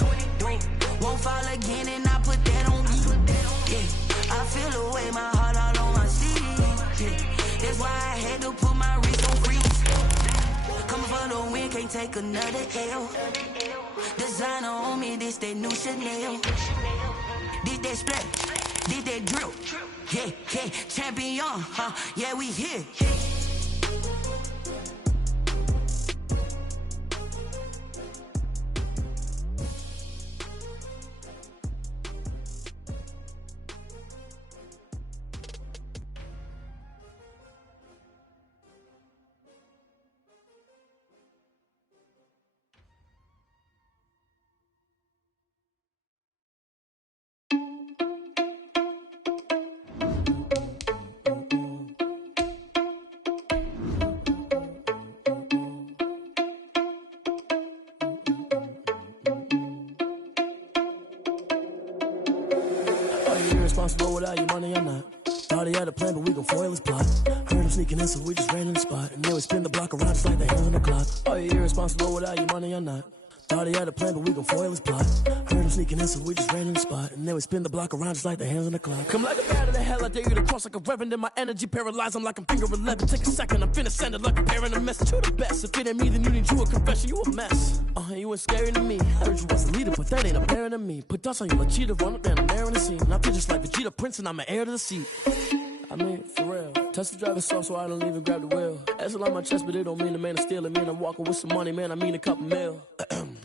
Won't fall again and I put that on me. Yeah, I feel away, my heart all on my sleeve. Yeah, that's why I had to put my wrist on freeze. Coming for the win, can't take another L. Designer on me, this that new Chanel. This that splash, this that drip. Yeah, yeah, champion, huh? Yeah, we here. Irresponsible without your money or not. Thought he had a plan, but we gon' foil his plot. Heard him sneaking in, so we just ran in the spot. And then we spin the block around just like the hands on the clock. Are you irresponsible without your money or not? Thought he had a plan, but we gon' foil his plot. Heard him sneaking in, so we just ran in the spot. And then we spin the block around just like the hands on the clock. Come like a bat of the hell, I dare you to cross like a reverend. In my energy paralyzed, I'm like I'm finger 11. Take a second, I'm finna send it like a parent a message to the best. If it ain't me, then you need you a confession, you a mess. You ain't scary to me. Heard you was a leader, but that ain't apparent to me. Put dust on you like cheetah, run up down the air in the scene. And I feel just like Vegeta Prince, and I'm an heir to the seat. I mean, for real. Touch the driver's soft so I don't even grab the wheel. That's on my chest, but it don't mean the man is stealing. Man, I'm walking with some money, man, I mean a couple mil.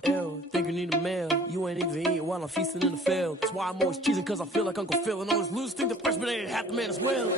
Ew, think you need a meal. You ain't even eating while I'm feasting in the field. That's why I'm always cheesing, cause I feel like Uncle Phil. And all those losers think the freshman ain't half the man as well.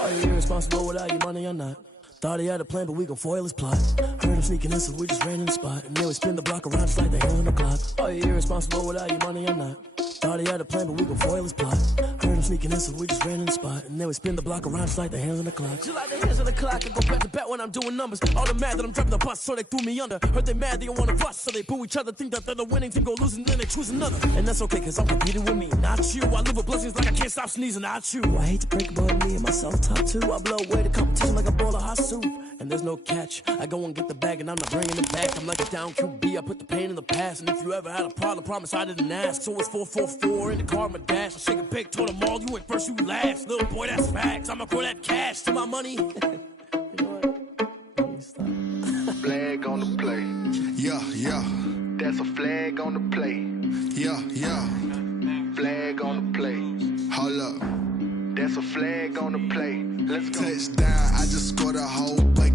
Are you irresponsible without your money or not? Thought he had a plan, but we gon' foil his plot. Heard him sneaking in, so we just ran in the spot. And then we spin the block around just like the hands on the clock. Are you irresponsible without your money or not? Thought he had a plan, but we gon' foil his plot. Heard him sneaking in, so we just ran in the spot. And then we spin the block around just like the hands on the clock. Just like the hands on the clock, I go back to back when I'm doing numbers. All the mad that I'm driving the bus, so they threw me under. Heard they mad, they don't wanna bust, so they boo each other. Think that they're the winning team, go losing, then they choose another. And that's okay, cause I'm competing with me, not you. I live with blessings like I can't stop sneezing, not you. I hate to break it, but me and myself top two. I blow away the competition like a bowl of hot soup. And there's no catch. I go and get the bag and I'm not bringing it back. I'm like a down QB, I put the pain in the past. And if you ever had a problem, promise I didn't ask. So it's 444 in the car, my dash. I shake a big, told them all, you went first, you last. Little boy, that's facts. I'ma throw that cash to my money. You know what? Flag on the play. Yeah, yeah. That's a flag on the play. Yeah, yeah. Flag on the play. Hold up. That's a flag on the play. Let's go. Touchdown, I just scored a whole bucket.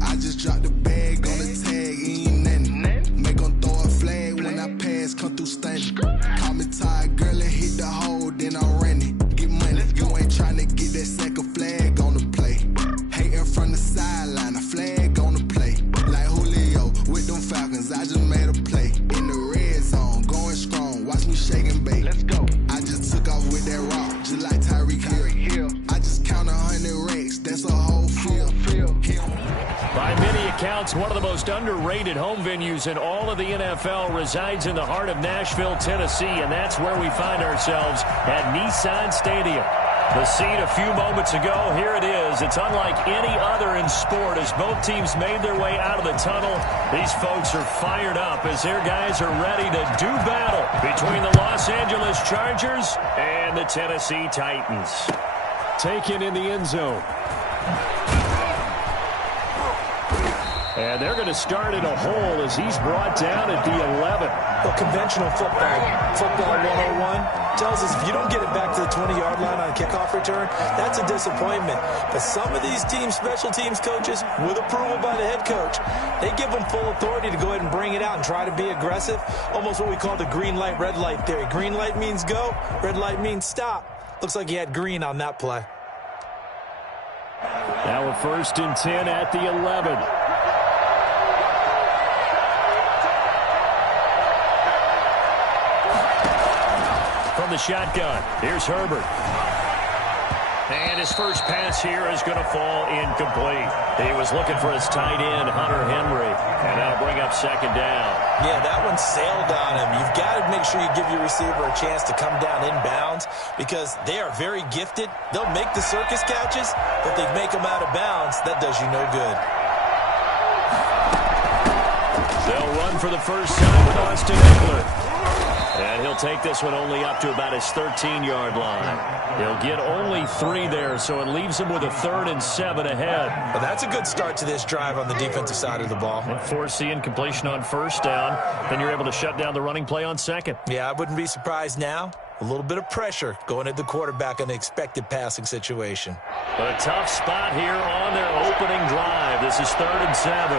I just dropped the bag on the tag, ain't nothing. Make 'em throw a flag when I pass, come through stunning. Call me tired, girl, and hit the hole, then I ran it. Get money, you ain't tryna get that second flag on the play. Hating from the sideline, a flag on the play. Like Julio with them Falcons, I just made a play. In the red zone, going strong, watch me shake and bake. Let's go. I just took off with that rock, just like Tyreek Hill. I just count 100 racks, that's a whole field. By many accounts, one of the most underrated home venues in all of the NFL resides in the heart of Nashville, Tennessee, and that's where we find ourselves at Nissan Stadium. The scene a few moments ago, here it is. It's unlike any other in sport as both teams made their way out of the tunnel. These folks are fired up as their guys are ready to do battle between the Los Angeles Chargers and the Tennessee Titans. Taken in the end zone. And they're going to start in a hole as he's brought down at the 11. Well, conventional football 101 tells us if you don't get it back to the 20-yard line on a kickoff return, that's a disappointment. But some of these special teams coaches, with approval by the head coach, they give them full authority to go ahead and bring it out and try to be aggressive. Almost what we call the green light, red light theory. Green light means go, red light means stop. Looks like he had green on that play. Now a 1st and 10 at the 11. From the shotgun, here's Herbert. And his first pass here is going to fall incomplete. He was looking for his tight end, Hunter Henry, and that'll bring up 2nd down. Yeah, that one sailed on him. You've got to make sure you give your receiver a chance to come down inbounds because they are very gifted. They'll make the circus catches, but they make them out of bounds. That does you no good. They'll run for the first time with Austin Eckler. take this one only up to about his 13-yard line. He'll get only 3 there, so it leaves him with a 3rd and 7 ahead. Well, that's a good start to this drive on the defensive side of the ball. And force the incompletion on 1st down. Then you're able to shut down the running play on 2nd. Yeah, I wouldn't be surprised now. A little bit of pressure going at the quarterback on the expected passing situation. But a tough spot here on their opening drive. This is 3rd and 7.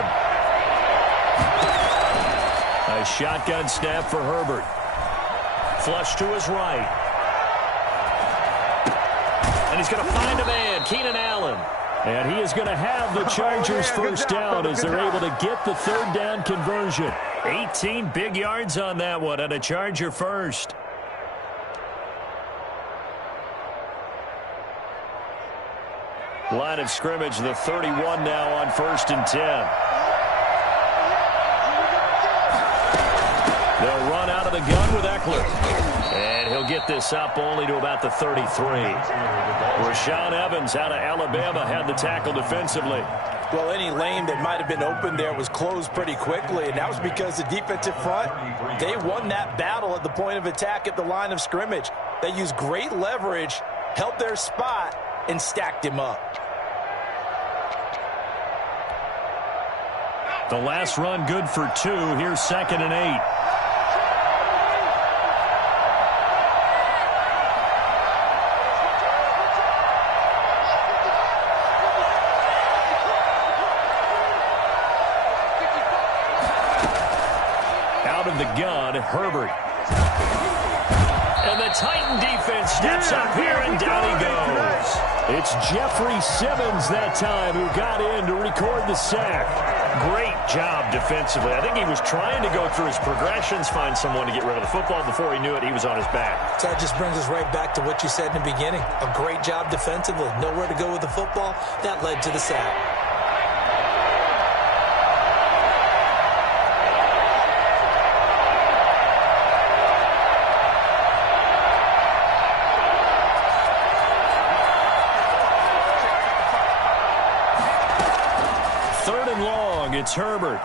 A shotgun snap for Herbert. Flush to his right. And he's going to find a man, Keenan Allen. And he is going to have the Chargers first down as they're able to get the 3rd down conversion. 18 big yards on that one and a Charger first. Line of scrimmage, the 31 now on 1st and 10. They'll run out of the gun with Eckler. And he'll get this up only to about the 33. Rashaan Evans out of Alabama had the tackle defensively. Well, any lane that might have been open there was closed pretty quickly, and that was because the defensive front, they won that battle at the point of attack at the line of scrimmage. They used great leverage, held their spot, and stacked him up. The last run good for 2. Here's 2nd and 8. Out of the gun, Herbert. And the Titan defense steps up here, and down he goes. It's Jeffrey Simmons that time who got in to record the sack. Great job defensively. I think he was trying to go through his progressions, find someone to get rid of the football. Before he knew it, he was on his back. So that just brings us right back to what you said in the beginning. A great job defensively. Nowhere to go with the football. That led to the sack. It's Herbert.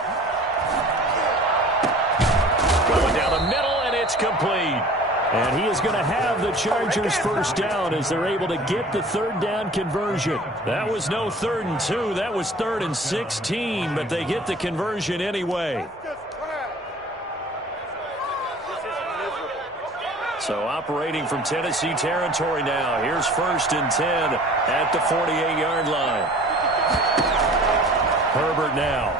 Going down the middle, and it's complete. And he is going to have the Chargers first down as they're able to get the 3rd down conversion. That was no 3rd and 2. That was 3rd and 16, but they get the conversion anyway. So operating from Tennessee territory now. Here's 1st and 10 at the 48-yard line. Herbert now.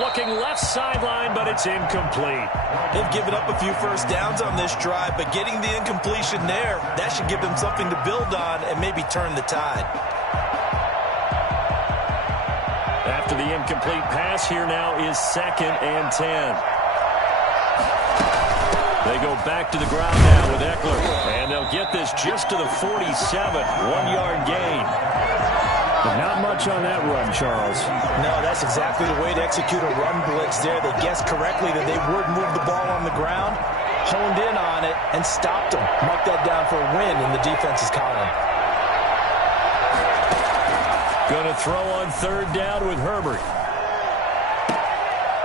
Looking left sideline, but it's incomplete. They've given up a few first downs on this drive, but getting the incompletion there, that should give them something to build on and maybe turn the tide. After the incomplete pass, here now is 2nd and 10. They go back to the ground now with Eckler, and they'll get this just to the 47, 1-yard gain. But not much on that run, Charles. No, that's exactly the way to execute a run blitz there. They guessed correctly that they would move the ball on the ground, honed in on it, and stopped them. Mark that down for a win in the defense's column. Going to throw on 3rd down with Herbert.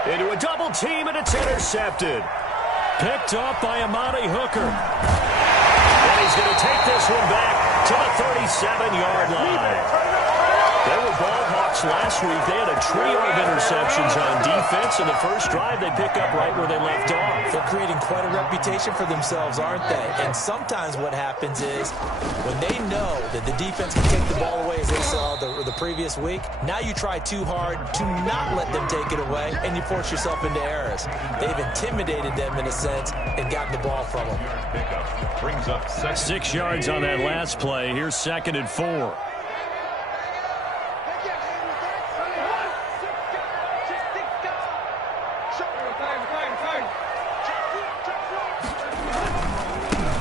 Into a double team, and it's intercepted. Picked off by Amani Hooker. And he's going to take this one back to the 37-yard line. They were ball hawks last week. They had a trio of interceptions on defense. In the first drive, they pick up right where they left off. They're creating quite a reputation for themselves, aren't they? And sometimes what happens is when they know that the defense can take the ball away, as they saw the previous week, now you try too hard to not let them take it away, and you force yourself into errors. They've intimidated them in a sense and gotten the ball from them. Brings up 6 yards on that last play. Here's 2nd and 4.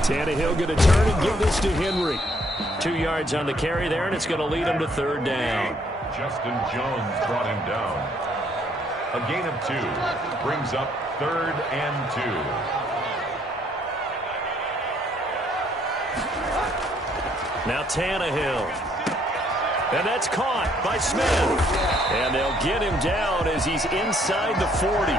Tannehill going to turn and give this to Henry. 2 yards on the carry there, and it's going to lead him to 3rd down. Justin Jones brought him down. A gain of 2 brings up 3rd and 2. Now Tannehill. And that's caught by Smith. And they'll get him down as he's inside the 40.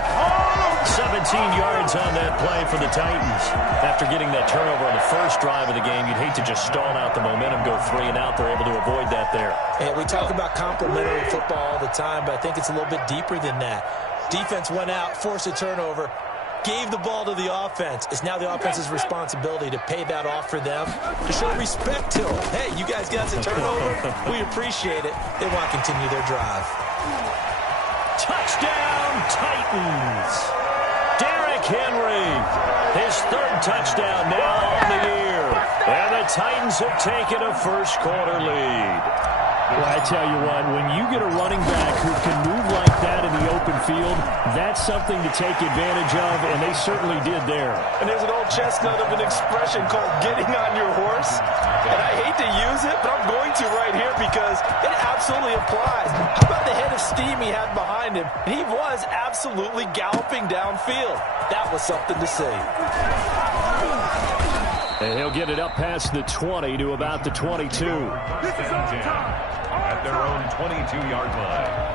17 yards on that play for the Titans. After getting that turnover on the first drive of the game, you'd hate to just stall out the momentum, go 3 and out. They're able to avoid that there. And we talk about complementary football all the time, but I think it's a little bit deeper than that. Defense went out, forced a turnover, gave the ball to the offense. It's now the offense's responsibility to pay that off for them, to show respect to them. Hey, you guys got the turnover. We appreciate it. They want to continue their drive. Touchdown, Titans. Derrick Henry, his 3rd touchdown now on the year. And the Titans have taken a first-quarter lead. Well, I tell you what, when you get a running back who can move like that in the open field, that's something to take advantage of, and they certainly did there. And there's an old chestnut of an expression called getting on your horse. And I hate to use it, but I'm going to right here because it absolutely applies. How about the head of steam he had behind him? He was absolutely galloping downfield. That was something to see. And he'll get it up past the 20 to about the 22. At their own 22-yard line.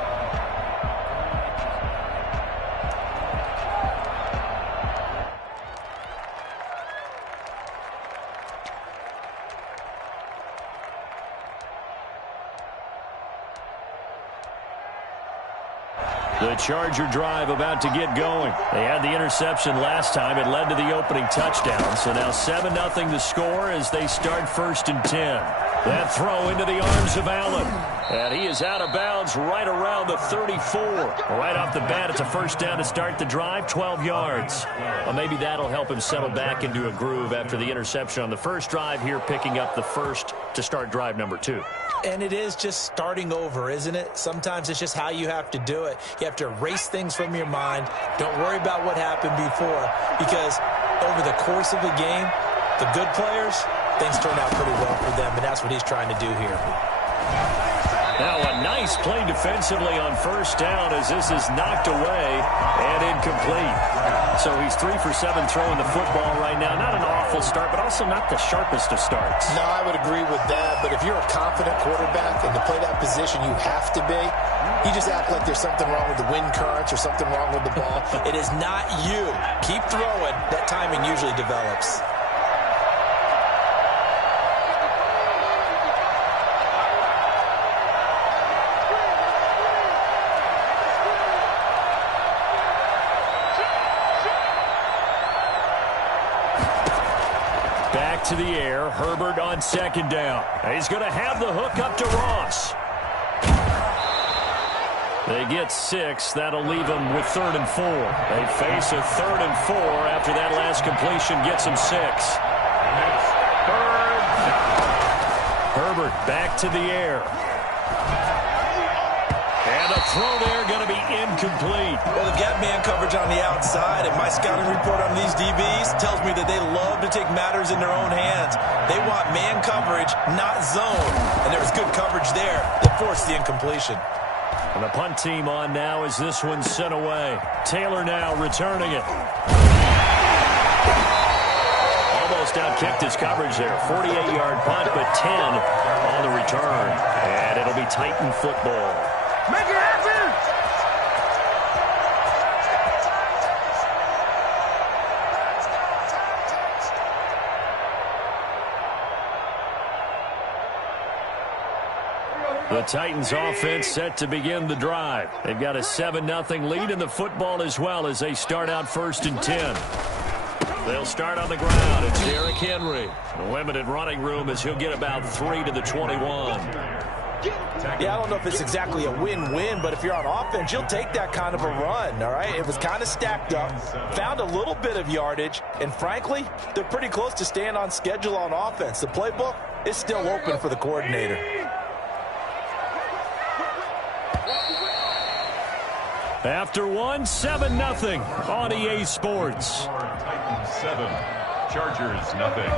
The Charger drive about to get going. They had the interception last time. It led to the opening touchdown. So now 7-0 the score as they start 1st and 10. That throw into the arms of Allen. And he is out of bounds right around the 34. Right off the bat, it's a first down to start the drive, 12 yards. Well, maybe that'll help him settle back into a groove after the interception on the first drive here, picking up the first to start drive number 2. And it is just starting over, isn't it? Sometimes it's just how you have to do it. You have to erase things from your mind. Don't worry about what happened before, because over the course of the game, the good players, things turn out pretty well for them, and that's what he's trying to do here. Now a nice play defensively on first down as this is knocked away and incomplete. So he's 3 for 7 throwing the football right now. Not an awful start, but also not the sharpest of starts. No, I would agree with that, but if you're a confident quarterback and to play that position you have to be, you just act like there's something wrong with the wind currents or something wrong with the ball. It is not you. Keep throwing. That timing usually develops. To the air, Herbert on second down. He's going to have the hook up to Ross. They get 6. That'll leave them with 3rd and 4. They face a 3rd and 4 after that last completion gets them 6. Herbert back to the air. And a throw there going to be incomplete. Well, the gap man coverage on the outside, and my scouting report on these DBs tells me that they love to take matters in their own hands. They want man coverage, not zone. And there was good coverage there that forced the incompletion. And the punt team on now as this one's sent away. Taylor now returning it. Almost outkicked his coverage there. 48-yard punt, but 10 on the return. And it'll be Titan football. Make it happen! The Titans offense set to begin the drive. They've got a 7-0 lead in the football as well as they start out 1st and 10. They'll start on the ground. It's Derrick Henry. Limited running room as he'll get about 3 to the 21. Yeah, I don't know if it's exactly a win-win, but if you're on offense, you'll take that kind of a run, all right? It was kind of stacked up, found a little bit of yardage, and frankly, they're pretty close to staying on schedule on offense. The playbook is still open for the coordinator. After 7-0 on EA Sports. Titans 7, Chargers nothing.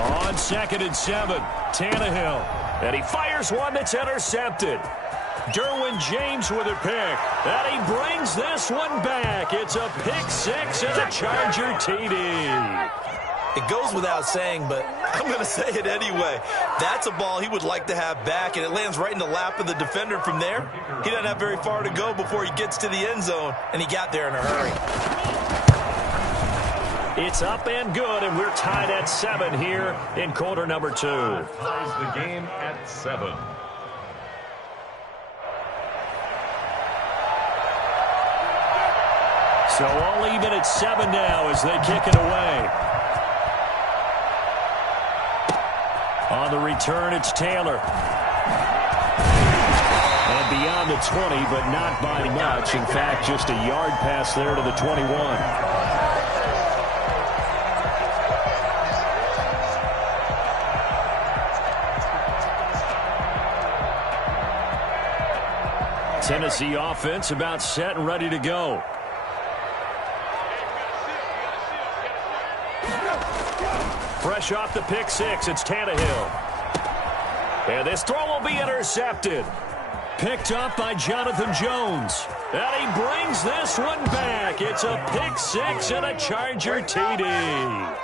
On 2nd and 7, Tannehill. And he fires one that's intercepted. Derwin James with a pick. And he brings this one back. It's a pick 6 and a Charger TD. It goes without saying, but I'm going to say it anyway. That's a ball he would like to have back, and it lands right in the lap of the defender from there. He doesn't have very far to go before he gets to the end zone, and he got there in a hurry. It's up and good, and we're tied at 7 here in quarter number 2. Ties the game at 7. So all even at 7 now as they kick it away. On the return, it's Taylor. And beyond the 20, but not by much. In fact, just a yard pass there to the 21. Tennessee offense about set and ready to go. Fresh off the pick six, it's Tannehill. And this throw will be intercepted. Picked up by Jonathan Jones. And he brings this one back. It's a pick six and a Charger TD.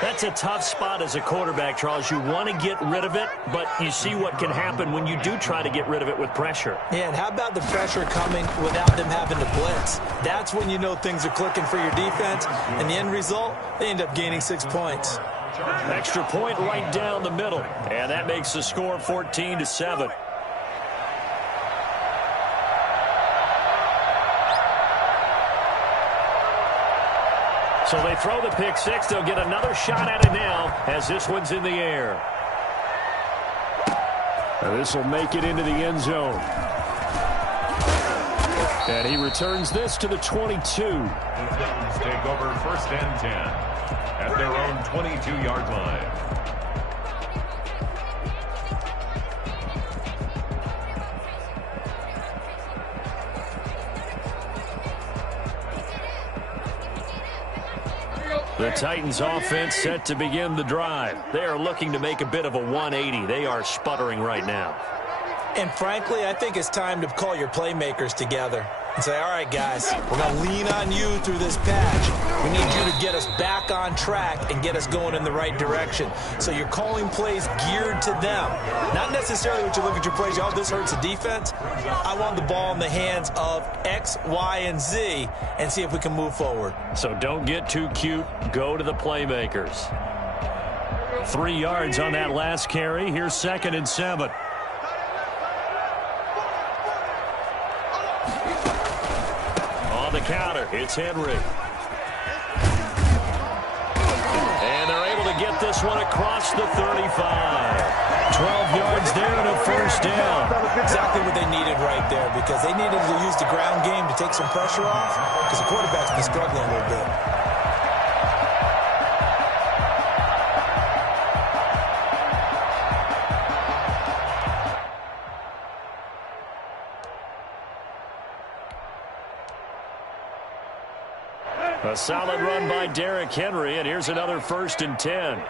That's a tough spot as a quarterback, Charles. You want to get rid of it, but you see what can happen when you do try to get rid of it with pressure. Yeah, and how about the pressure coming without them having to blitz? That's when you know things are clicking for your defense, and the end result, they end up gaining 6 points. Extra point right down the middle, and that makes the score 14-7. So they throw the pick six. They'll get another shot at it now as this one's in the air. This will make it into the end zone. And he returns this to the 22. The Titans take over 1st and 10 at their own 22-yard line. The Titans offense set to begin the drive. They are looking to make a bit of a 180. They are sputtering right now. And frankly, I think it's time to call your playmakers together and say, all right, guys, we're going to lean on you through this patch. We need you to get us back on track and get us going in the right direction. So you're calling plays geared to them. Not necessarily when you look at your plays, oh, this hurts the defense. I want the ball in the hands of X, Y, and Z and see if we can move forward. So don't get too cute. Go to the playmakers. 3 yards on that last carry. Here's 2nd and 7. On the counter, it's Henry. And they're able to get this one across the 35. 12 yards there and a first down. Exactly what they needed right there, because they needed to use the ground game to take some pressure off, because the quarterback's been struggling a little bit. A solid run by Derrick Henry, and here's another 1st and 10.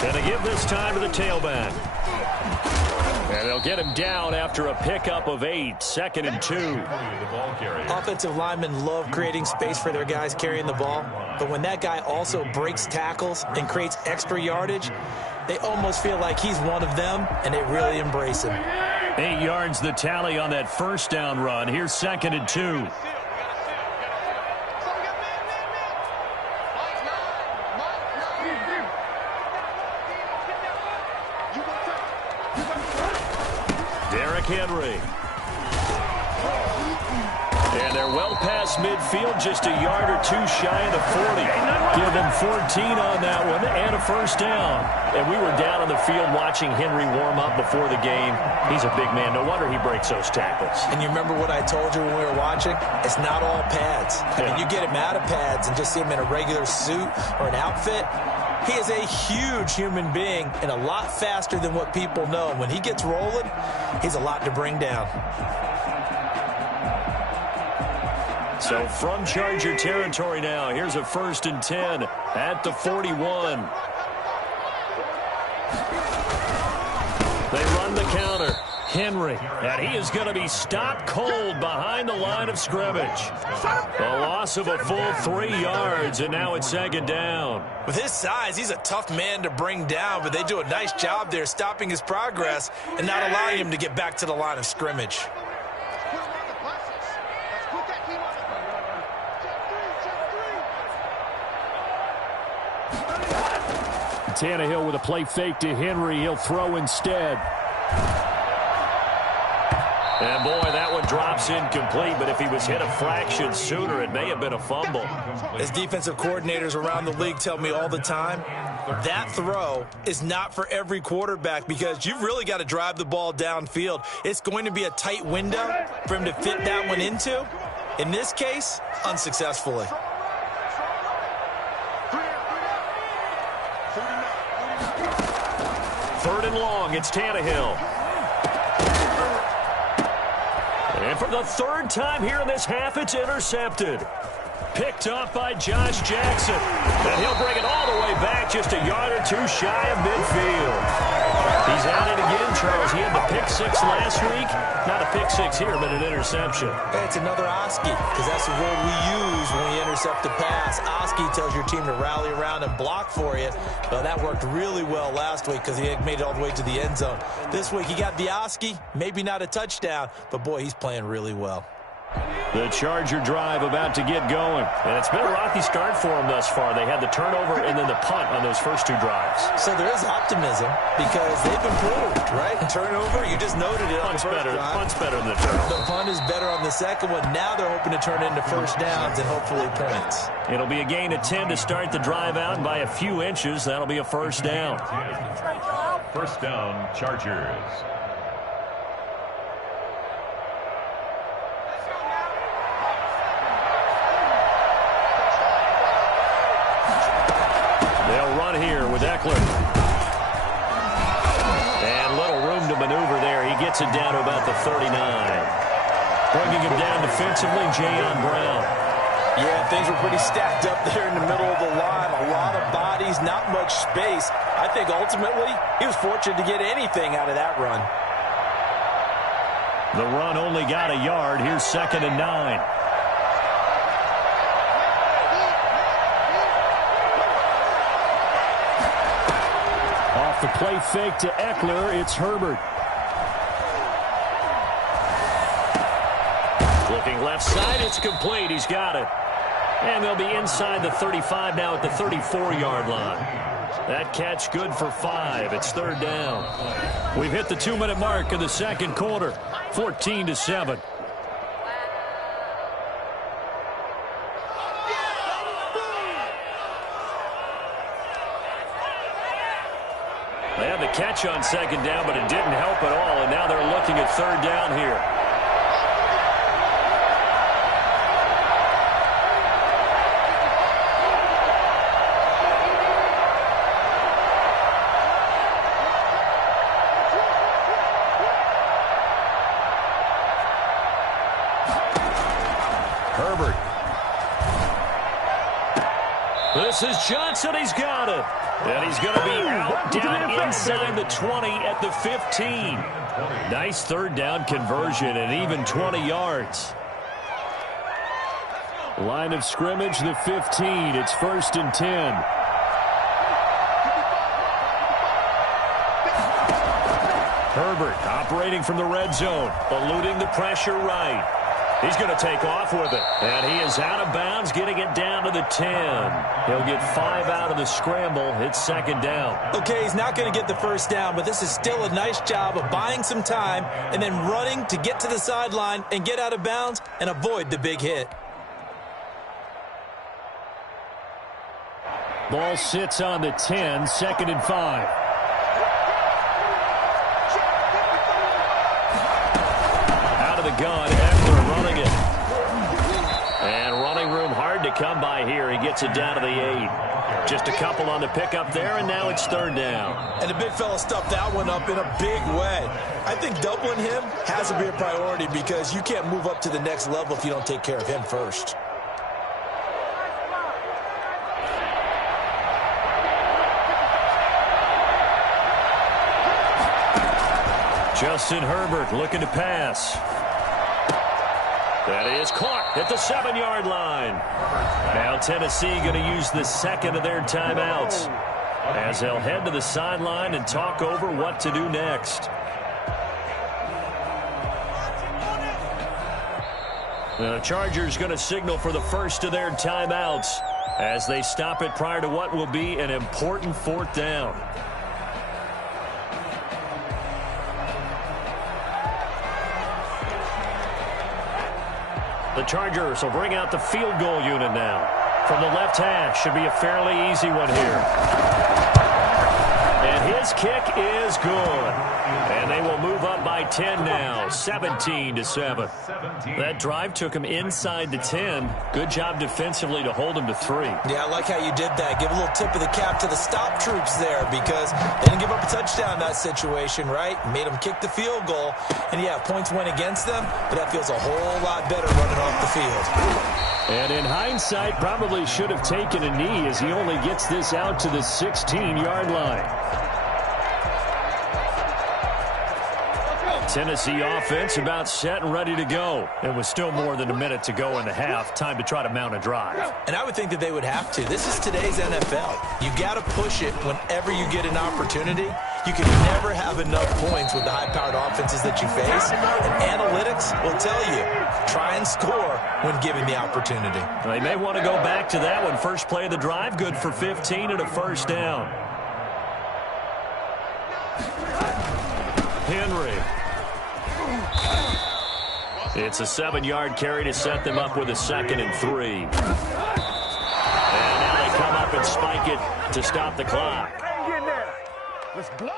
Gonna give this time to the tailback. And they'll get him down after a pickup of 8, 2nd and 2. Offensive linemen love creating space for their guys carrying the ball, but when that guy also breaks tackles and creates extra yardage, they almost feel like he's one of them, and they really embrace him. 8 yards the tally on that first down run. Here's 2nd and 2. Derrick Henry. And they're well past midfield, just a yard or 2 shy of the 40. Give them 14 on that one and a first down. And we were down on the field watching Henry warm up before the game. He's a big man. No wonder he breaks those tackles. And you remember what I told you when we were watching? It's not all pads. I mean, you get him out of pads and just see him in a regular suit or an outfit. He is a huge human being and a lot faster than what people know. When he gets rolling, he's a lot to bring down. So from Charger territory now, here's a 1st and 10 at the 41. They run the counter. Henry, and he is going to be stopped cold behind the line of scrimmage. A loss of a full 3 yards, and now it's second down. With his size, he's a tough man to bring down, but they do a nice job there stopping his progress and not allowing him to get back to the line of scrimmage. Tannehill with a play fake to Henry. He'll throw instead. And, boy, that one drops incomplete, but if he was hit a fraction sooner, it may have been a fumble. As defensive coordinators around the league tell me all the time, that throw is not for every quarterback because you've really got to drive the ball downfield. It's going to be a tight window for him to fit that one into. In this case, unsuccessfully. Third and long, it's Tannehill. And for the third time here in this half, it's intercepted. Picked off by Josh Jackson. And he'll bring it all the way back just a yard or two shy of midfield. He's at it again, Charles. He had the pick six last week. Not a pick six here, but an interception. Hey, it's another Oski, because that's the word we use when we intercept a pass. Oski tells your team to rally around and block for you. Well, that worked really well last week because he had made it all the way to the end zone. This week he got the Oski, maybe not a touchdown, but boy, he's playing really well. The Charger drive about to get going. And it's been a rocky start for them thus far. They had the turnover and then the punt on those first two drives. So there is optimism because they've improved, right? Turnover, you just noted it on the first drive. Punt's better than the turnover. The punt is better on the second one. Now they're hoping to turn into first downs and hopefully points. It'll be a gain of 10 to start the drive out, and by a few inches, that'll be a first down. First down, Chargers. They'll run here with Eckler. And little room to maneuver there. He gets it down to about the 39. Bringing him down defensively, Jayon Brown. Yeah, things were pretty stacked up there in the middle of the line. A lot of bodies, not much space. I think ultimately he was fortunate to get anything out of that run. The run only got a yard. Here's 2nd and 9. Off the play fake to Eckler, it's Herbert. Looking left side, it's complete. He's got it. And they'll be inside the 35 now at the 34-yard line. That catch good for 5. It's 3rd down. We've hit the 2-minute mark in the second quarter. 14-7. They had the catch on 2nd down, but it didn't help at all. And now they're looking at 3rd down here. Herbert. This is Johnson. He's got it. And he's going to be out down inside the 20 at the 15. Nice 3rd down conversion and even 20 yards. Line of scrimmage, the 15. It's 1st and 10. Herbert operating from the red zone, eluding the pressure right. He's going to take off with it. And he is out of bounds, getting it down to the 10. He'll get 5 out of the scramble. It's 2nd down. Okay, he's not going to get the first down, but this is still a nice job of buying some time and then running to get to the sideline and get out of bounds and avoid the big hit. Ball sits on the 10, 2nd and 5. Out of the gun, Eckler running it. And running room hard to come by here. He gets it down to the 8. Just a couple on the pickup there, and now it's 3rd down. And the big fella stuffed that one up in a big way. I think doubling him has to be a priority because you can't move up to the next level if you don't take care of him first. Justin Herbert looking to pass. That is caught at the 7-yard line. Now Tennessee going to use the second of their timeouts as they'll head to the sideline and talk over what to do next. The Chargers going to signal for the first of their timeouts as they stop it prior to what will be an important 4th down. The Chargers will bring out the field goal unit now. From the left hash, should be a fairly easy one here. And his kick is good. And they will move up by 10 now, 17-7. That drive took him inside the 10. Good job defensively to hold him to 3. Yeah, I like how you did that. Give a little tip of the cap to the stop troops there because they didn't give up a touchdown in that situation, right? Made them kick the field goal. And, yeah, points went against them, but that feels a whole lot better running off the field. And in hindsight, probably should have taken a knee as he only gets this out to the 16-yard line. Tennessee offense about set and ready to go. It was still more than a minute to go in the half. Time to try to mount a drive. And I would think that they would have to. This is today's NFL. You got to push it whenever you get an opportunity. You can never have enough points with the high-powered offenses that you face. And analytics will tell you, try and score when given the opportunity. They may want to go back to that one. First play of the drive, good for 15 and a first down. Henry. It's a 7-yard carry to set them up with a 2nd and 3. And now they come up and spike it to stop the clock. Let's blow it up.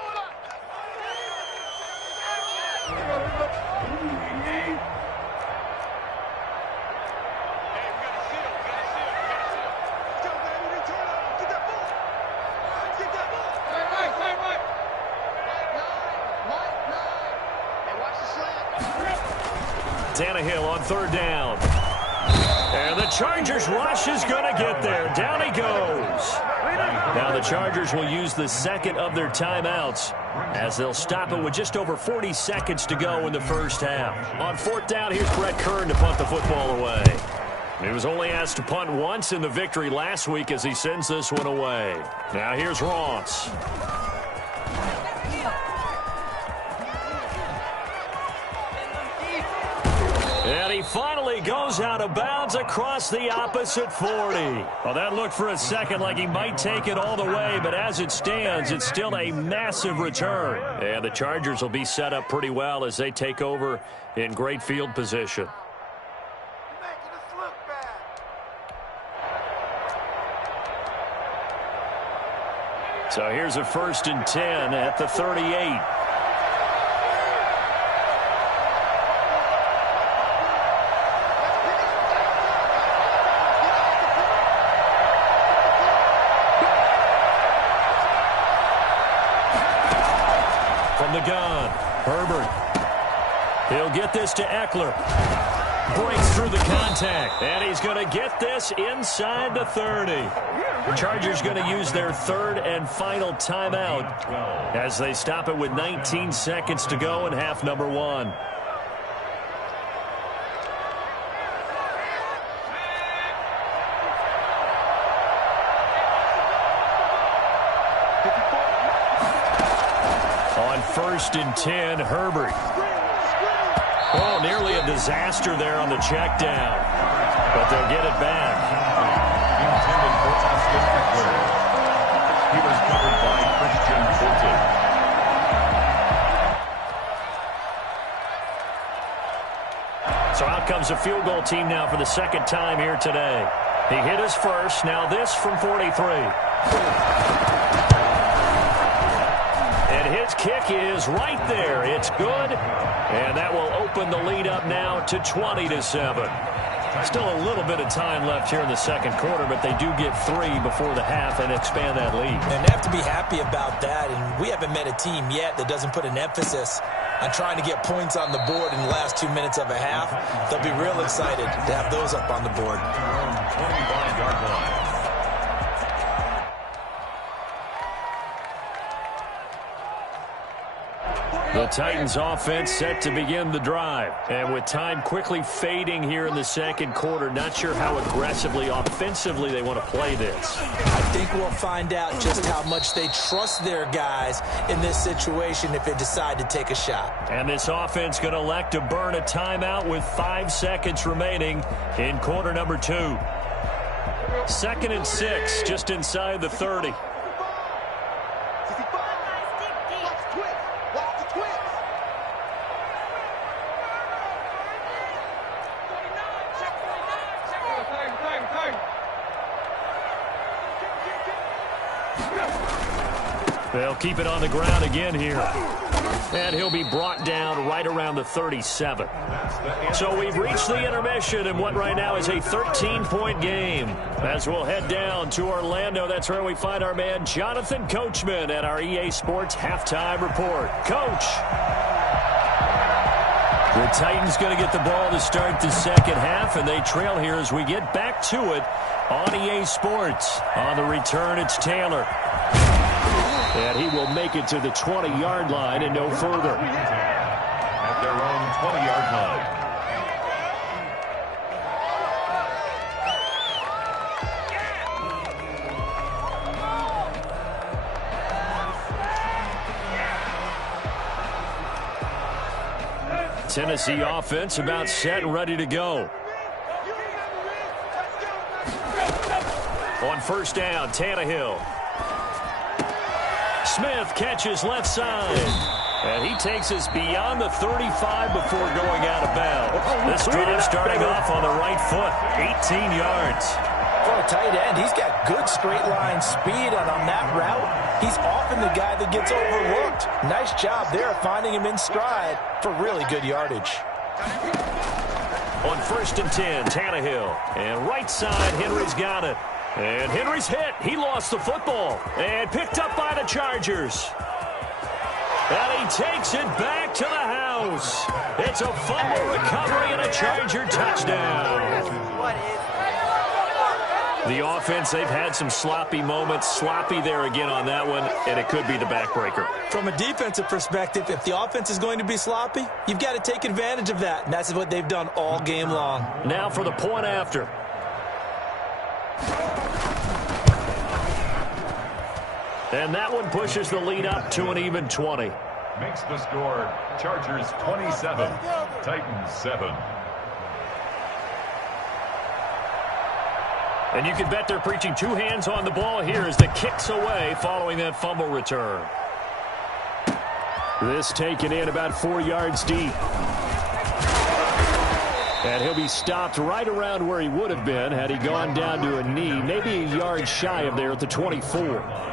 Tannehill on 3rd down. And the Chargers rush is going to get there. Down he goes. Now the Chargers will use the second of their timeouts as they'll stop it with just over 40 seconds to go in the first half. On 4th down, here's Brett Kern to punt the football away. He was only asked to punt once in the victory last week as he sends this one away. Now here's Ross. And he finally goes out of bounds across the opposite 40. Well, that looked for a second like he might take it all the way, but as it stands, it's still a massive return. And the Chargers will be set up pretty well as they take over in great field position. So here's a 1st and 10 at the 38. From the gun, Herbert. He'll get this to Eckler. Breaks through the contact. And he's going to get this inside the 30. The Chargers going to use their 3rd and final timeout as they stop it with 19 seconds to go in half number 1. On 1st and 10, Herbert. Oh, nearly a disaster there on the check down. But they'll get it back. Intended for Austin Eckler. He was covered by Christian Fulton. So out comes a field goal team now for the 2nd time here today. He hit his first. Now this from 43. And his kick is right there. It's good. And that will open the lead up now to 20-7. Still a little bit of time left here in the 2nd quarter, but they do get 3 before the half and expand that lead. And they have to be happy about that. And we haven't met a team yet that doesn't put an emphasis on trying to get points on the board in the last 2 minutes of a half. They'll be real excited to have those up on the board. 25-yard line. The Titans offense set to begin the drive. And with time quickly fading here in the second quarter, not sure how aggressively, offensively they want to play this. I think we'll find out just how much they trust their guys in this situation if they decide to take a shot. And this offense going to elect to burn a timeout with 5 seconds remaining in quarter number 2. 2nd and 6, just inside the 30. They'll keep it on the ground again here. And he'll be brought down right around the 37. So we've reached the intermission in what right now is a 13-point game. As we'll head down to Orlando, that's where we find our man Jonathan Coachman at our EA Sports Halftime Report. Coach. The Titans going to get the ball to start the second half, and they trail here as we get back to it on EA Sports. On the return, it's Taylor. And he will make it to the 20-yard line and no further. At their own 20-yard line. Tennessee offense about set and ready to go. On first down, Tannehill. Smith catches left side. And he takes us beyond the 35 before going out of bounds. This drive starting off on the right foot. 18 yards. For a tight end, he's got good straight line speed, and on that route, he's often the guy that gets overlooked. Nice job there finding him in stride for really good yardage. On first and 10, Tannehill. And right side, Henry's got it. And Henry's hit. He lost the football. And picked up by the Chargers. And he takes it back to the house. It's a fumble recovery and a Charger touchdown. The offense, they've had some sloppy moments. Sloppy there again on that one, and it could be the backbreaker. From a defensive perspective, if the offense is going to be sloppy, you've got to take advantage of that, and that's what they've done all game long. Now for the point after. And that one pushes the lead up to an even 20. Makes the score Chargers 27, Titans 7. And you can bet they're preaching two hands on the ball here as the kick's away following that fumble return. This taken in about 4 yards deep. And he'll be stopped right around where he would have been had he gone down to a knee, maybe a yard shy of there at the 24.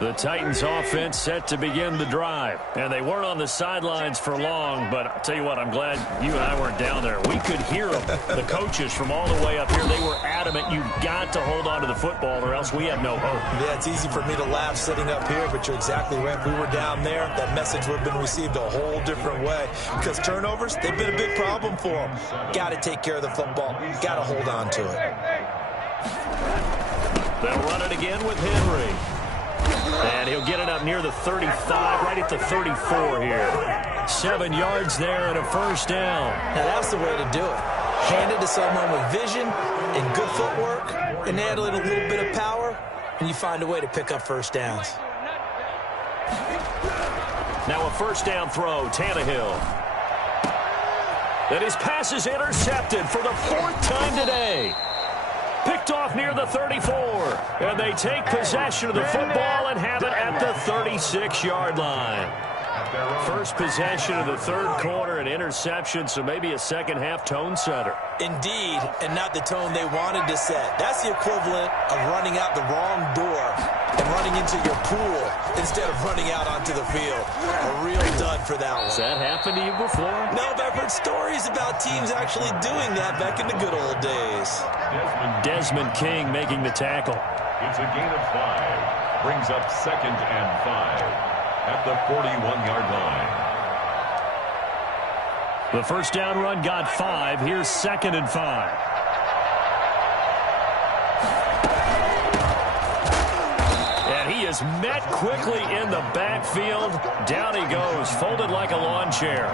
The Titans offense set to begin the drive. And they weren't on the sidelines for long, but I'll tell you what, I'm glad you and I weren't down there. We could hear them, the coaches from all the way up here. They were adamant, you've got to hold on to the football or else we have no hope. Yeah, it's easy for me to laugh sitting up here, but you're exactly right. If we were down there, that message would have been received a whole different way. Because turnovers, they've been a big problem for them. Got to take care of the football. Got to hold on to it. They'll run it again with Henry. And he'll get it up near the 35, right at the 34 here. 7 yards there and a first down. Now that's the way to do it. Hand it to someone with vision and good footwork, and handle it a little bit of power, and you find a way to pick up first downs. Now a first down throw, Tannehill. And his pass is intercepted for the 4th time today. Picked off near the 34. And they take possession of the football and have it at the 36-yard line. First possession of the third quarter, an interception, so maybe a second-half tone setter. Indeed, and not the tone they wanted to set. That's the equivalent of running out the wrong door and running into your pool instead of running out onto the field. A real dud for that one. Has that happened to you before? No, but I've heard stories about teams actually doing that back in the good old days. Desmond King making the tackle. It's a gain of 5. Brings up 2nd and 5 at the 41-yard line. The first down run got 5. Here's 2nd and 5. is met quickly in the backfield. Down he goes, folded like a lawn chair.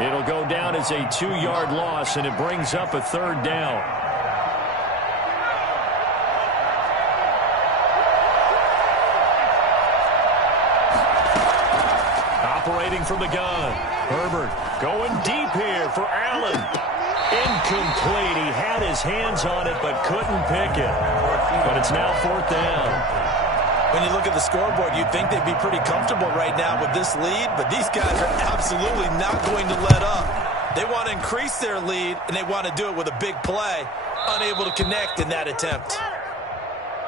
It'll go down as a 2-yard loss, and it brings up a 3rd down. Operating from the gun. Herbert going deep here for Allen. Incomplete. He had his hands on it but couldn't pick it. But it's now 4th down. When you look at the scoreboard, you'd think they'd be pretty comfortable right now with this lead, but these guys are absolutely not going to let up. They want to increase their lead, and they want to do it with a big play. Unable to connect in that attempt.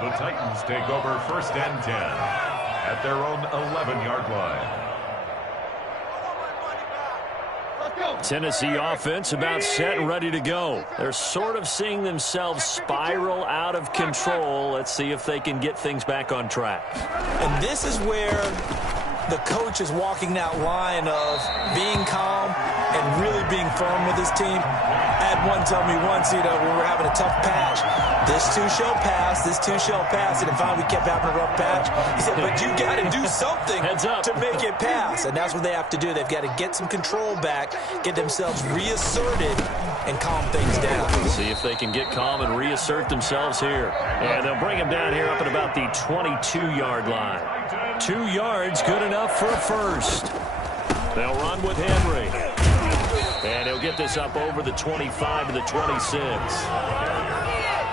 The Titans take over 1st and 10 at their own 11-yard line. Tennessee offense about set and ready to go. They're sort of seeing themselves spiral out of control. Let's see if they can get things back on track. And this is where the coach is walking that line of being calm and really being firm with his team. I had one tell me once, when we're having a tough patch, this too shall pass, this too shall pass, and finally we kept having a rough patch. He said, but you got to do something to make it pass, and that's what they have to do. They've got to get some control back, get themselves reasserted, and calm things down. See if they can get calm and reassert themselves here. And they'll bring him down here up at about the 22-yard line. 2 yards, good enough for a first. They'll run with Henry. And he'll get this up over the 25 to the 26.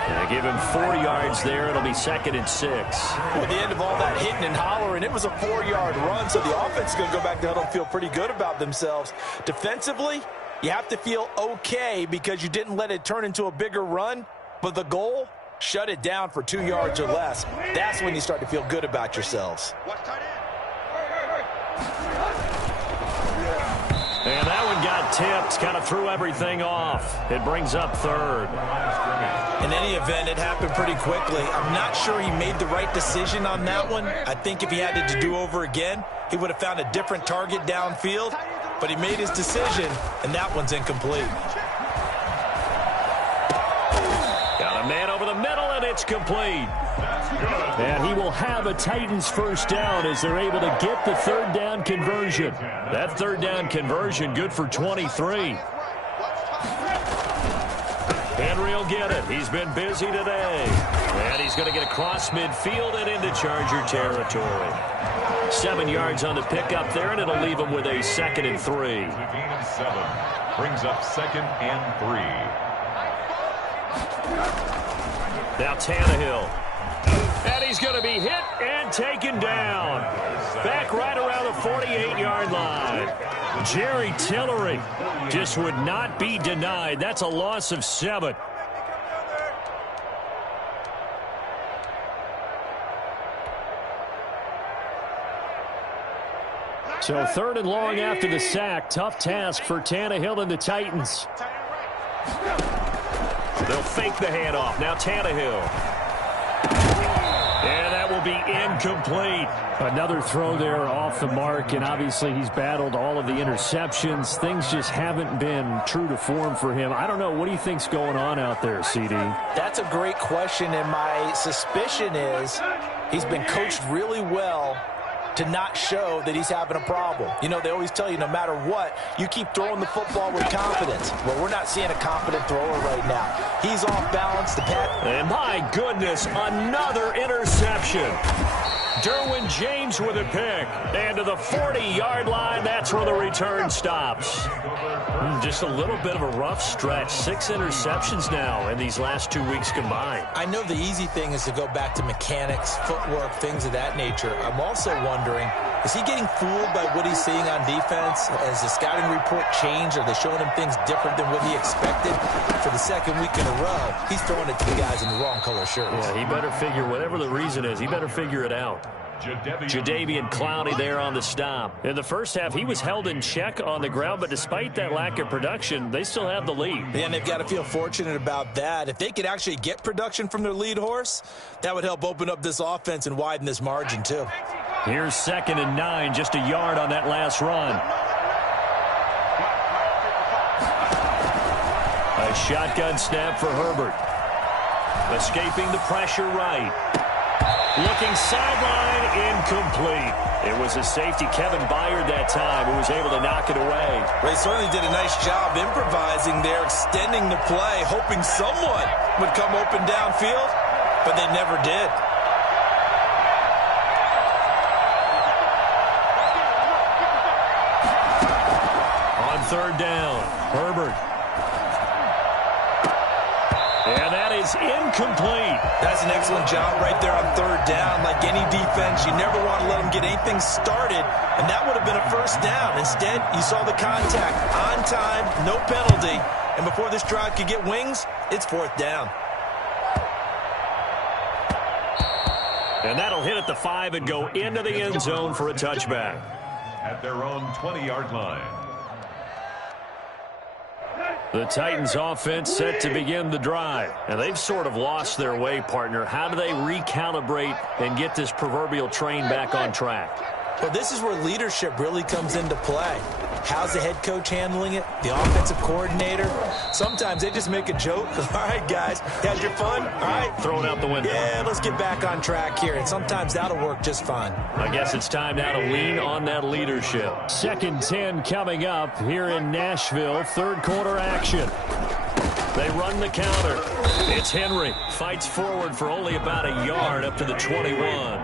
They give him 4 yards there. It'll be 2nd and 6. At the end of all that hitting and hollering, it was a 4-yard run, so the offense is going to go back to huddle and feel pretty good about themselves. Defensively, you have to feel okay because you didn't let it turn into a bigger run, but the goal, shut it down for 2 yards or less. That's when you start to feel good about yourselves. And that one got tipped, kind of threw everything off. It brings up 3rd. In any event, it happened pretty quickly. I'm not sure he made the right decision on that one. I think if he had to do over again, he would have found a different target downfield. But he made his decision, and that one's incomplete. Got a man over the middle, and it's complete. And he will have a Titans 1st down as they're able to get the 3rd down conversion. That 3rd down conversion good for 23. Henry will get it. He's been busy today. And he's going to get across midfield and into Charger territory. 7 yards on the pickup there, and it'll leave him with a 2nd and 3. The gain of 7 brings up 2nd and 3. Now Tannehill. And he's going to be hit and taken down. Back right around the 48-yard line. Jerry Tillery just would not be denied. That's a loss of 7. So 3rd and long after the sack. Tough task for Tannehill and the Titans. They'll fake the handoff. Now Tannehill. And that will be incomplete. Another throw there off the mark, and obviously he's battled all of the interceptions. Things just haven't been true to form for him. I don't know. What do you think's going on out there, CD? That's a great question, and my suspicion is he's been coached really well to not show that he's having a problem. You know, they always tell you no matter what, you keep throwing the football with confidence. Well, we're not seeing a confident thrower right now. He's off balance. And my goodness, another interception. Derwin James with a pick. And to the 40-yard line, that's where the return stops. Just a little bit of a rough stretch. 6 interceptions now in these last 2 weeks combined. I know the easy thing is to go back to mechanics, footwork, things of that nature. I'm also wondering, is he getting fooled by what he's seeing on defense? Has the scouting report changed? Are they showing him things different than what he expected? For the 2nd week in a row, he's throwing it to the guys in the wrong color shirts. Yeah, he better figure, whatever the reason is, he better figure it out. Jadeveon Clowney there on the stop. In the first half, he was held in check on the ground, but despite that lack of production, they still have the lead. And they've got to feel fortunate about that. If they could actually get production from their lead horse, that would help open up this offense and widen this margin too. Here's 2nd and 9, just a yard on that last run. A shotgun snap for Herbert. Escaping the pressure right. Looking sideline, incomplete. It was a safety, Kevin Byard, that time, who was able to knock it away. They certainly did a nice job improvising there, extending the play, hoping someone would come open downfield, but they never did. On third down, Herbert. And that is incomplete. That's an excellent job right there on third down. Like any defense, you never want to let them get anything started, and that would have been a first down. Instead, you saw the contact on time, no penalty, and before this drive could get wings, it's fourth down. And that'll hit at the 5 and go into the end zone for a touchback. At their own 20-yard line. The Titans offense set to begin the drive. And they've sort of lost their way, partner. How do they recalibrate and get this proverbial train back on track? Well, this is where leadership really comes into play. How's the head coach handling it? The offensive coordinator? Sometimes they just make a joke. All right, guys, had your fun? All right. Throw it out the window. Yeah, let's get back on track here. And sometimes that'll work just fine. I guess it's time now to lean on that leadership. 2nd and 10 coming up here in Nashville. Third quarter action. They run the counter. It's Henry. Fights forward for only about a yard up to the 21.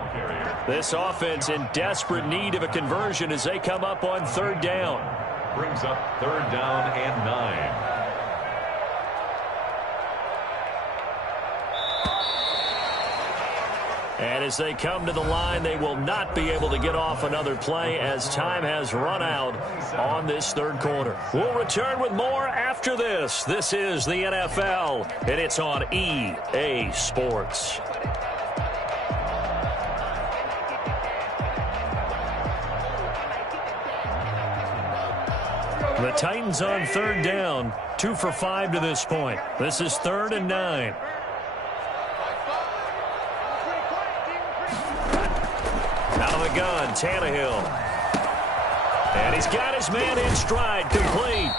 This offense in desperate need of a conversion as they come up on third down. Brings up third down and 9. And as they come to the line, they will not be able to get off another play as time has run out on this third quarter. We'll return with more after this. This is the NFL, and it's on EA Sports. The Titans on third down, 2 for 5 to this point. This is 3rd and 9. Out of the gun, Tannehill. And he's got his man in stride, complete.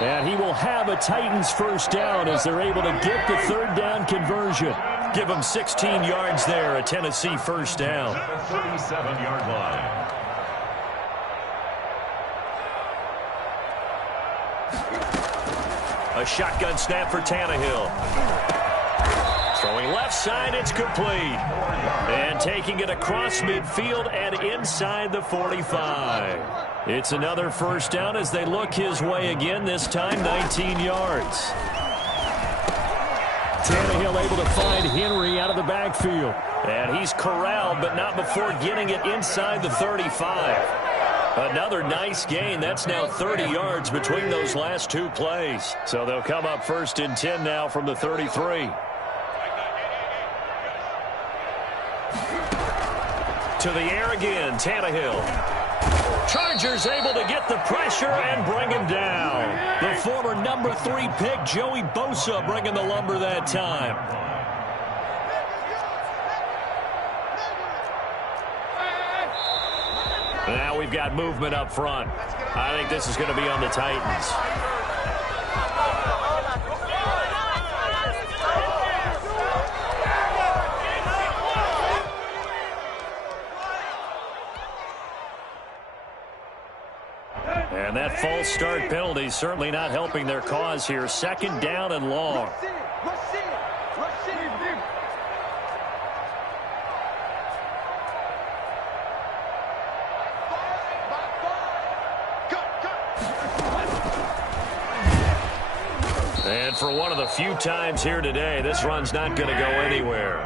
And he will have a Titans first down as they're able to get the third down conversion. Give him 16 yards there, a Tennessee first down. 37-yard line. A shotgun snap for Tannehill. Throwing left side, it's complete. And taking it across midfield and inside the 45. It's another first down as they look his way again, this time 19 yards. Tannehill able to find Henry out of the backfield. And he's corralled, but not before getting it inside the 35. Another nice gain. That's now 30 yards between those last two plays. So they'll come up 1st and 10 now from the 33. To the air again, Tannehill. Chargers able to get the pressure and bring him down. The former number 3 pick, Joey Bosa, bringing the lumber that time. Now we've got movement up front. I think this is going to be on the Titans. And that false start penalty certainly not helping their cause here. 2nd down and long. And for one of the few times here today, this run's not going to go anywhere.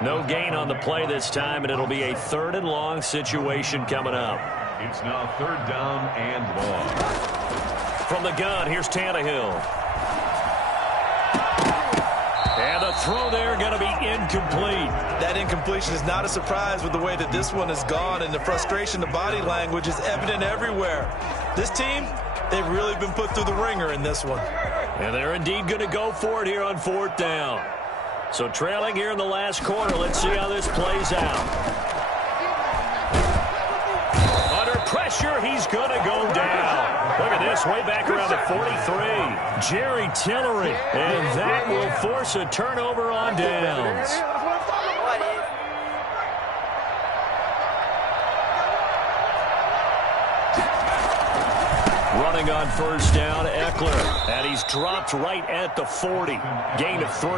No gain on the play this time, and it'll be a 3rd and long situation coming up. It's now 3rd down and long. From the gun, here's Tannehill. And the throw there going to be incomplete. That incompletion is not a surprise with the way that this one has gone, and the frustration, the body language is evident everywhere. This team, they've really been put through the ringer in this one. And they're indeed going to go for it here on 4th down. So trailing here in the last quarter, let's see how this plays out. Under pressure, he's going to go down. Look at this, way back around the 43. Jerry Tillery, and that will force a turnover on downs. running on first down, Eckler. And he's dropped right at the 40. Gain of 3.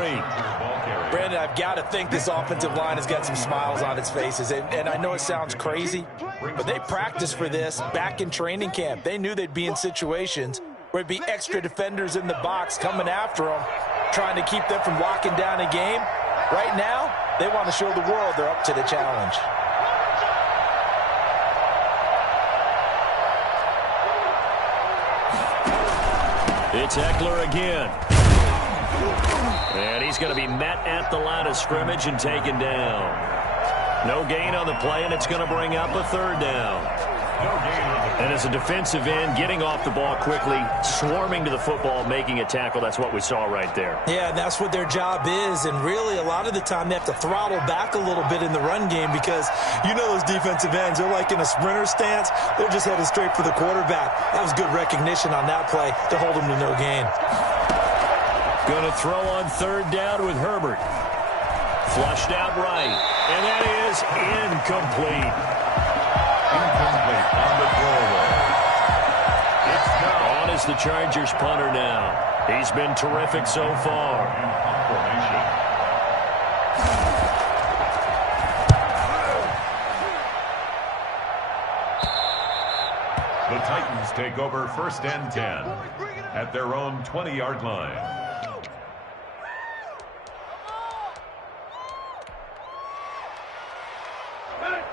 Brandon, I've got to think this offensive line has got some smiles on its faces. And I know it sounds crazy, but they practiced for this back in training camp. They knew they'd be in situations where it'd be extra defenders in the box coming after them, trying to keep them from locking down a game. Right now, they want to show the world they're up to the challenge. It's Eckler again. And he's going to be met at the line of scrimmage and taken down. No gain on the play, and it's going to bring up a third down. And as a defensive end, getting off the ball quickly, swarming to the football, making a tackle, that's what we saw right there. Yeah, and that's what their job is. And really, a lot of the time, they have to throttle back a little bit in the run game because you know those defensive ends, they're like in a sprinter stance. They're just headed straight for the quarterback. That was good recognition on that play to hold them to no gain. Going to throw on third down with Herbert. Flushed out right. And that is incomplete. Incomplete on the throwaway. It's now On is the Chargers punter now. He's been terrific so far. formation. The Titans take over 1st and 10 at their own 20-yard line.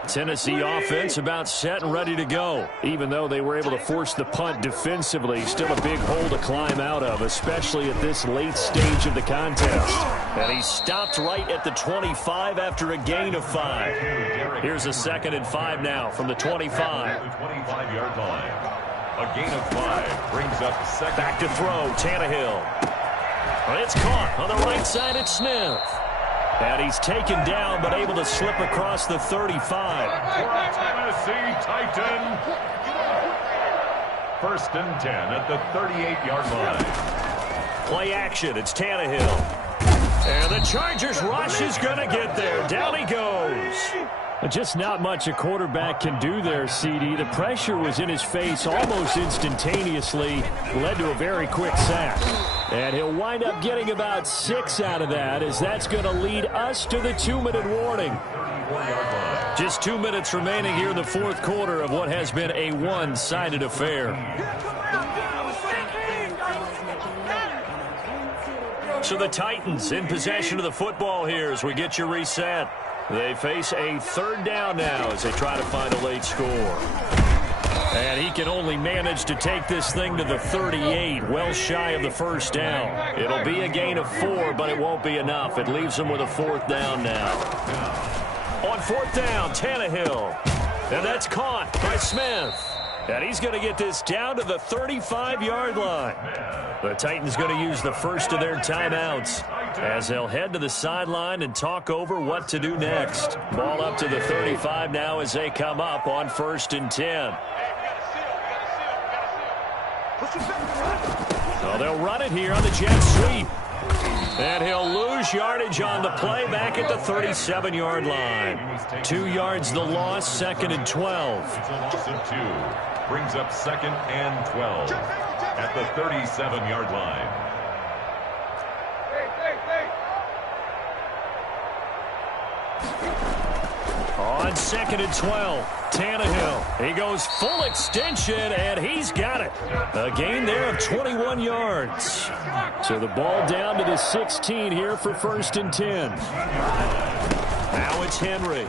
Tennessee offense about set and ready to go. Even though they were able to force the punt defensively, still a big hole to climb out of, especially at this late stage of the contest. And he stopped right at the 25 after a gain of 5. Here's a 2nd and 5 now from the 25. The 25-yard line. A gain of 5 brings up second. Back to throw, Tannehill. Well, it's caught on the right side at Smith. And he's taken down, but able to slip across the 35. Tennessee Titan. 1st and 10 at the 38-yard line. Play action, it's Tannehill. And the Chargers rush is going to get there. Down he goes. Just not much a quarterback can do there, CD. The pressure was in his face almost instantaneously. Led to a very quick sack. And he'll wind up getting about 6 out of that, as that's going to lead us to the 2-minute warning. Just 2 minutes remaining here in the 4th quarter of what has been a one-sided affair. So the Titans in possession of the football here as we get you reset. They face a 3rd down now as they try to find a late score. And he can only manage to take this thing to the 38, well shy of the 1st down. It'll be a gain of 4, but it won't be enough. It leaves him with a 4th down now. On 4th down, Tannehill. And that's caught by Smith. And he's going to get this down to the 35-yard line. The Titans going to use the first of their timeouts as they'll head to the sideline and talk over what to do next. Ball up to the 35 now as they come up on 1st and 10. So they'll run it here on the jet sweep. And he'll lose yardage on the play back at the 37-yard line. 2 yards the loss, 2nd and 12. It's a loss of 2. Brings up 2nd and 12 at the 37-yard line. On 2nd and 12, Tannehill. He goes full extension, and he's got it. A gain there of 21 yards. So the ball down to the 16 here for 1st and 10. Now it's Henry.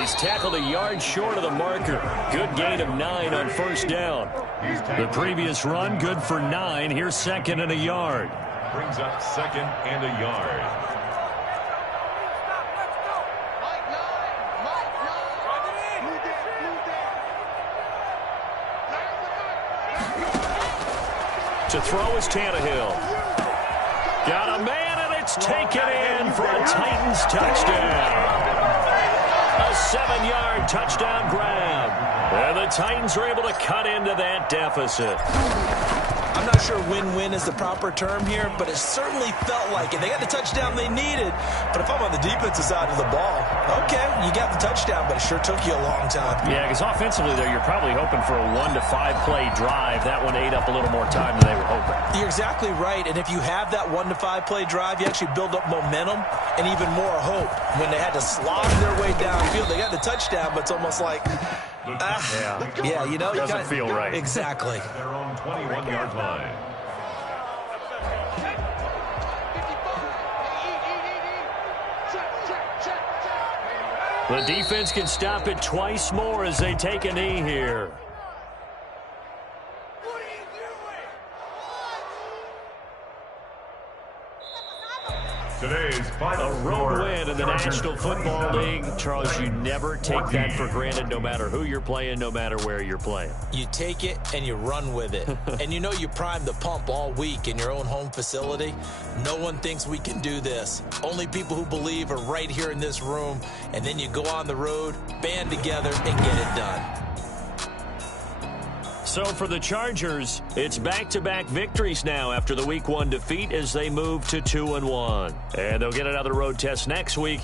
He's tackled a yard short of the marker. Good gain of 9 on 1st down. The previous run, good for 9. Here's 2nd and a yard. Brings up 2nd and a yard. To throw is Tannehill. Got a man, and it's taken in for a Titans touchdown. A 7-yard touchdown grab. And the Titans are able to cut into that deficit. I'm not sure win-win is the proper term here, but it certainly felt like it. They got the touchdown they needed, but if I'm on the defensive side of the ball, okay, you got the touchdown, but it sure took you a long time. Yeah, because offensively there, you're probably hoping for a 1 to 5 play drive. That one ate up a little more time than they were hoping. You're exactly right, and if you have that 1 to 5 play drive, you actually build up momentum and even more hope. When they had to slog their way downfield, they got the touchdown, but it's almost like, yeah, you know, doesn't feel right. Exactly. Their own 21-yard line. The defense can stop it twice more as they take a knee here. Today's final A road win in the National Football League. Charles, you never take that for granted, no matter who you're playing, no matter where you're playing. You take it and you run with it. And you know you primed the pump all week in your own home facility. No one thinks we can do this. Only people who believe are right here in this room. And then you go on the road, band together, and get it done. So for the Chargers, it's back-to-back victories now after the Week 1 defeat as they move to 2-1. And they'll get another road test next week